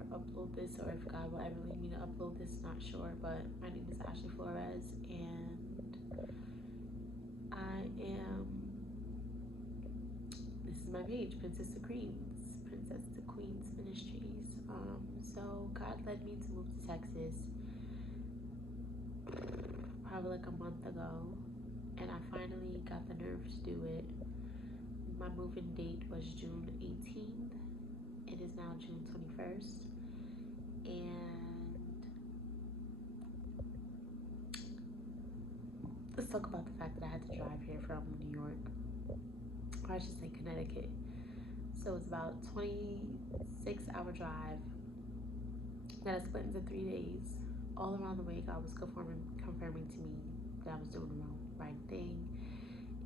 ever upload this, or if God will ever lead me to upload this, not sure. But my name is Ashlie Flores, and this is my page, Princess to Queens Ministries. So God led me to move to Texas probably like a month ago, and I finally got the nerve to do it. My moving date was June 18th. It is now June 21st, and let's talk about the fact that I had to drive here from New York, or I should say Connecticut. So it's about 26-hour drive that I split into 3 days. All around the way, God was confirming to me that I was doing the right thing.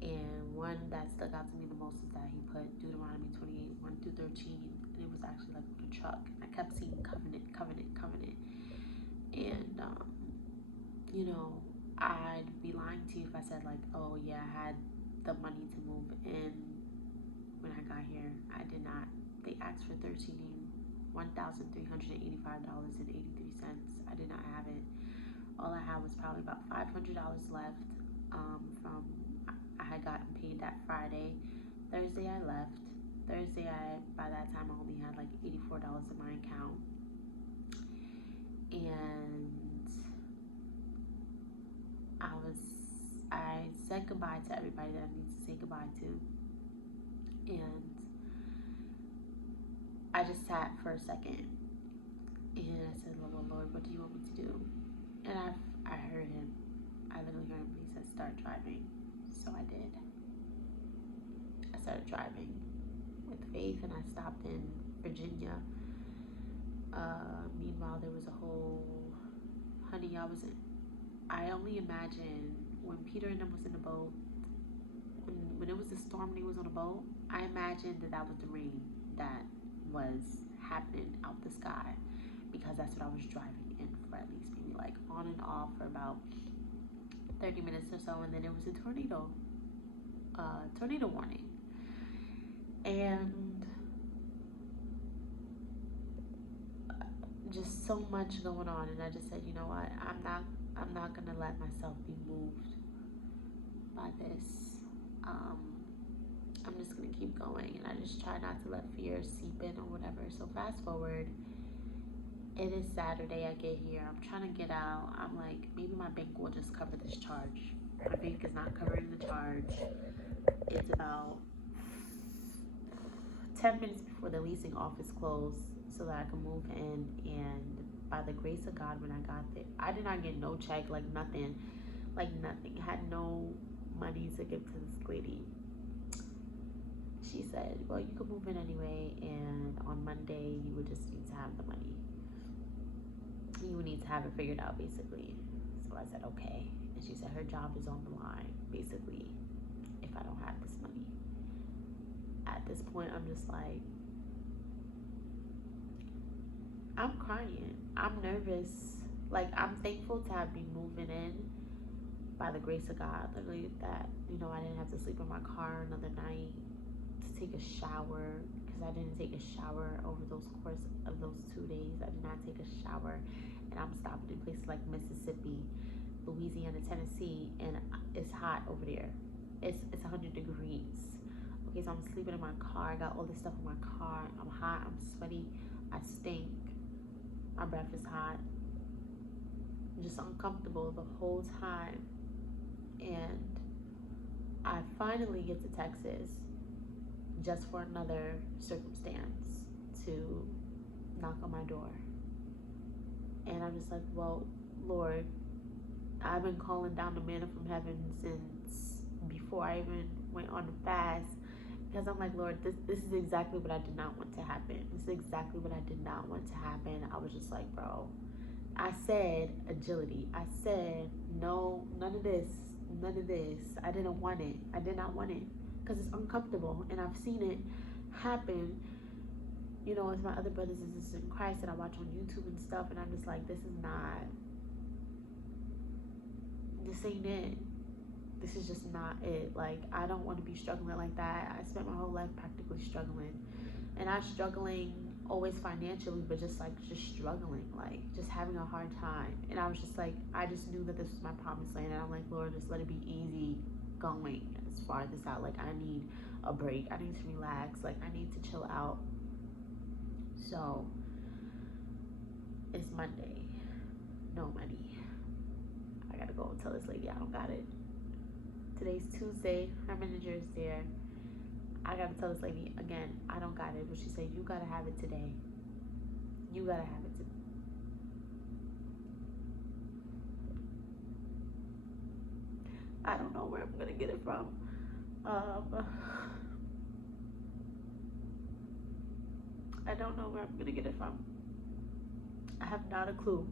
And one that stuck out to me the most is that he put Deuteronomy 28, 1 through 13, and it was actually like with a truck. I kept seeing covenant, covenant, covenant. And, I'd be lying to you if I said like, oh yeah, I had the money to move in when I got here. I did not. They asked for $1,385.83. I did not have it. All I had was probably about $500 left from, I had gotten paid that Friday. Thursday I left. By that time I only had like $84 in my account. And I said goodbye to everybody that I need to say goodbye to. And I just sat for a second, and I said, Lord, what do you want me to do? And I heard him. I literally heard him. He said, start driving. So I did. I started driving with faith, and I stopped in Virginia. Meanwhile, there was a whole, honey, I only imagine when Peter and them was in the boat, when it was a storm and he was on a boat, I imagined that was the rain that was happening out the sky, because that's what I was driving in for, at least maybe like on and off for about 30 minutes or so, and then it was a tornado warning. And just so much going on, and I just said, you know what, I'm not gonna let myself be moved by this. I'm just gonna keep going, and I just try not to let fear seep in or whatever. So fast forward, it is Saturday. I get here. I'm trying to get out. I'm like, maybe my bank will just cover this charge. My bank is not covering the charge. It's about 10 minutes before the leasing office closed so that I can move in. And by the grace of God, when I got there, I did not get no check, like nothing. I had no money to give to this lady. She said, well, you can move in anyway, and on Monday you would just need to have the money. You would need to have it figured out, basically. So I said, okay. And she said her job is on the line, basically, if I don't have this money. At this point, I'm just like, I'm crying. I'm nervous. Like, I'm thankful to have been moving in by the grace of God. Literally that, I didn't have to sleep in my car another night to take a shower, because I didn't take a shower over those course of those 2 days. I did not take a shower, and I'm stopping in places like Mississippi, Louisiana, Tennessee, and it's hot over there. It's 100 degrees. Okay, so I'm sleeping in my car. I got all this stuff in my car. I'm hot. I'm sweaty. I stink. My breath is hot. I'm just uncomfortable the whole time. And I finally get to Texas just for another circumstance to knock on my door. And I'm just like, well, Lord, I've been calling down the manna from heaven since before I even went on the fast, because I'm like, Lord, this is exactly what I did not want to happen. This is exactly what I did not want to happen. I was just like, bro, I said agility. I said, no, none of this. I didn't want it. I did not want it, because it's uncomfortable, and I've seen it happen, with my other brothers and sisters in Christ that I watch on YouTube and stuff, and I'm just like, this ain't it. This is just not it. Like, I don't want to be struggling like that. I spent my whole life practically struggling, and not struggling always financially, but just struggling, like just having a hard time. And I was just like, I just knew that this was my promised land, and I'm like, Lord, just let it be easy going as far as this out. Like, I need a break, I need to relax, like I need to chill out. So it's Monday, no money. I gotta go and tell this lady I don't got it. Today's Tuesday, her manager is there. I gotta tell this lady again, I don't got it. But she said, you gotta have it today. You gotta have it today. I don't know where I'm gonna get it from. I don't know where I'm gonna get it from. I have not a clue.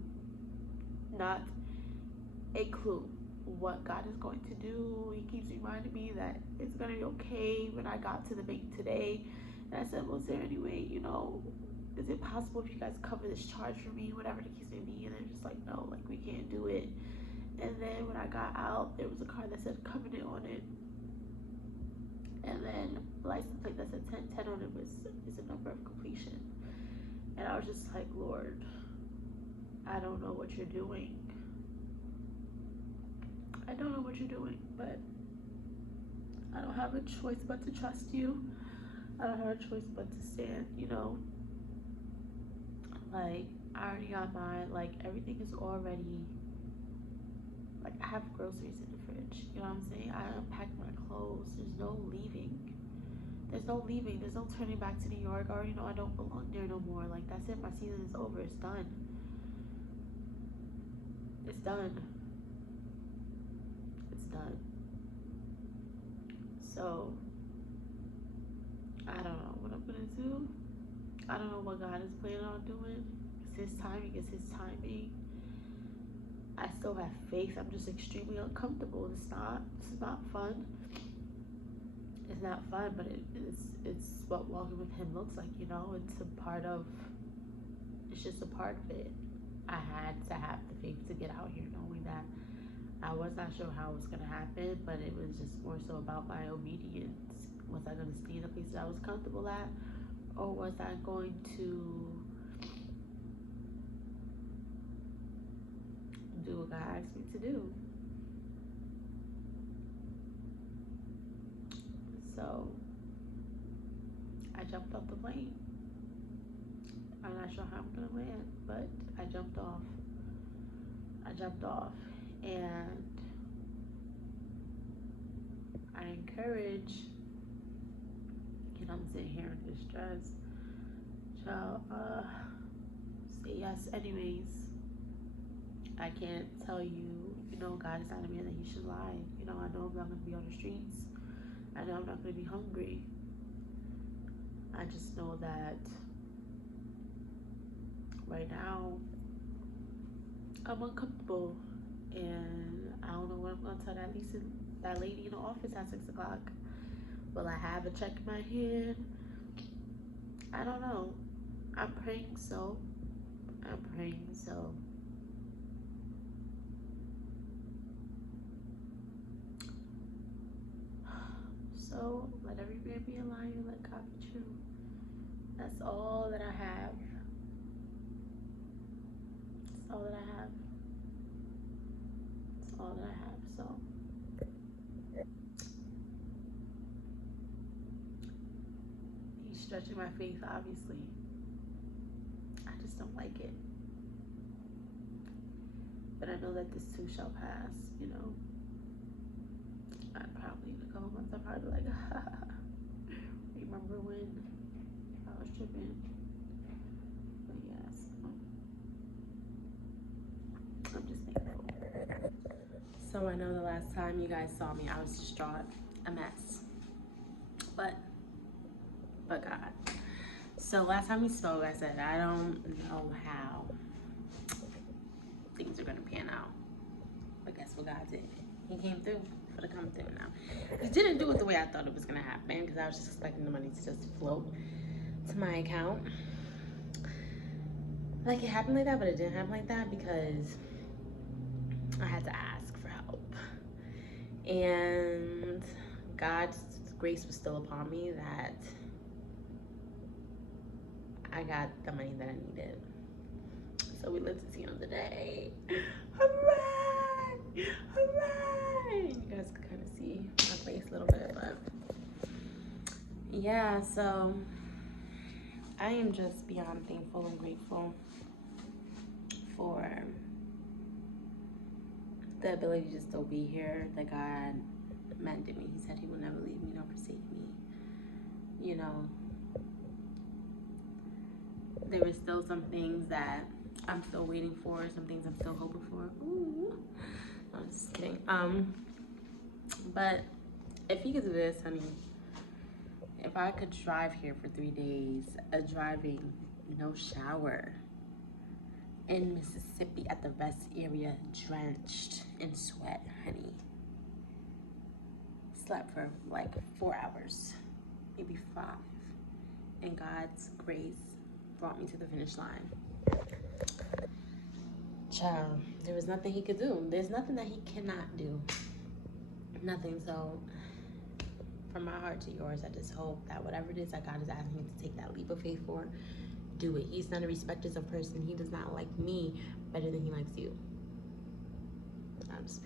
Not a clue what God is going to do. He keeps reminding me that it's gonna be okay. When I got to the bank today, and I said, well, is there any way, is it possible if you guys cover this charge for me, whatever the case may be? And they're just like, no, like we can't do it. And then when I got out, there was a card that said covenant on it, and then the license plate that said 1010 on it is a number of completion. And I was just like, Lord, I don't know what you're doing. I don't know what you're doing, but I don't have a choice but to trust you. I don't have a choice but to stand, Like, I already got mine. Like, everything is already, like, I have groceries in the fridge. You know what I'm saying? I unpacked my clothes. There's no leaving. There's no leaving. There's no turning back to New York. I already know I don't belong there no more. Like, that's it. My season is over. It's done. It's done. It's done. So, I don't know what I'm gonna do. I don't know what God is planning on doing. It's His timing. It's His timing. I still have faith. I'm just extremely uncomfortable. This is not fun. It's not fun, but it's what walking with Him looks like, It's just a part of it. I had to have the faith to get out here, knowing that I was not sure how it was gonna happen, but it was just more so about my obedience. Was I gonna stay in a place that I was comfortable at, or was I going to do what God asked me to do? So I jumped off the plane. I'm not sure how I'm gonna land, but I jumped off. And I encourage, I'm sitting here in distress. Child, say yes anyways. I can't tell you, God is not a man that He should lie. I know I'm not gonna be on the streets. I know I'm not gonna be hungry. I just know that right now I'm uncomfortable, and I don't know what I'm gonna tell that lady in the office at 6 o'clock. Will I have a check in my hand? I don't know. I'm praying so. So let every man be a liar, let God be true. That's all that I have. That's all that I have. So He's stretching my faith, obviously. I just don't like it. But I know that this too shall pass, I'd probably in a couple months, I'd probably be like, remember when I was tripping? But yes, I'm just thankful. So I know the last time you guys saw me, I was distraught, a mess. But God. So last time we spoke, I said, I don't know how things are gonna pan out. But guess what God did? He came through for the come through now. He didn't do it the way I thought it was gonna happen, because I was just expecting the money to just float to my account. Like, it happened like that, but it didn't happen like that because I had to ask for help. And God's grace was still upon me that I got the money that I needed. So we lit to see on the day. Hooray! Hooray! You guys can kind of see my face a little bit, but yeah, so I am just beyond thankful and grateful for the ability to still be here, that God meant to me. He said he will never leave me nor forsake me. You know, there is still some things that I'm still waiting for, some things I'm still hoping for. Ooh, I'm just kidding. But if he could do this, honey, if I could drive here for 3 days, driving, no shower, in Mississippi at the rest area, drenched in sweat, honey. Slept for like 4 hours, maybe 5. And God's grace brought me to the finish line. Child, there was nothing he could do. There's nothing that he cannot do. Nothing. So from my heart to yours, I just hope that whatever it is that God is asking you to take that leap of faith for, do it. He's not a respecter of person. He does not like me better than he likes you. I'm just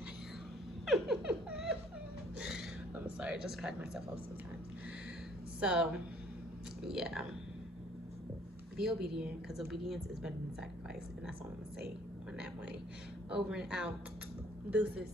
I'm sorry, I just crack myself up sometimes. So yeah, be obedient, because obedience is better than sacrifice, and that's all I'm gonna say on that way. Over and out. Deuces.